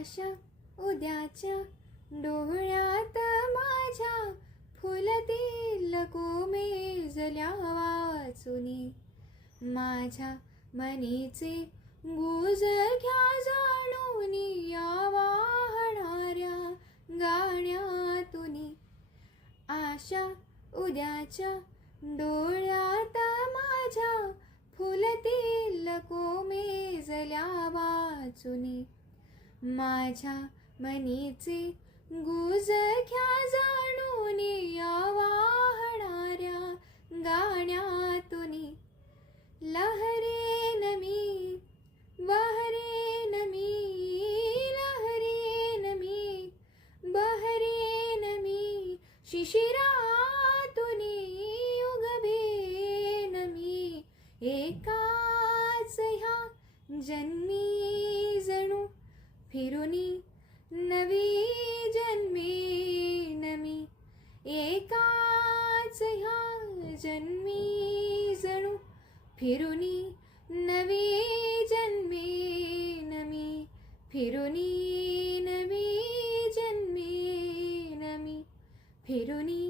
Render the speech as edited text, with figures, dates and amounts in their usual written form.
आशा उद्याच्या डोळ्यात माझ्या फुलतील कोमेजल्या वाचुनी माझ्या मनीचे गुजक्या जाणून या वाहणाऱ्या गाण्यातुनी आशा उद्याच्या डोळ्यात माझ्या फुलतील कोमेजल्या वाचुनी माझ्या मनीचे गुजक्या जाणून या वाहणाऱ्या गाण्यातुनी लहरेन मी बहरेन मी लहरेन मी बहरेन मी शिशिरातुनी उगवेन मी एकाच ह्या जन्मी जणू फिरुनी नवी जन्मेन मी एकाच ह्या जन्मी जणू फिरुनी नवी जन्मेन मी फिरुनी नवी जन्मेन मी फिरुनी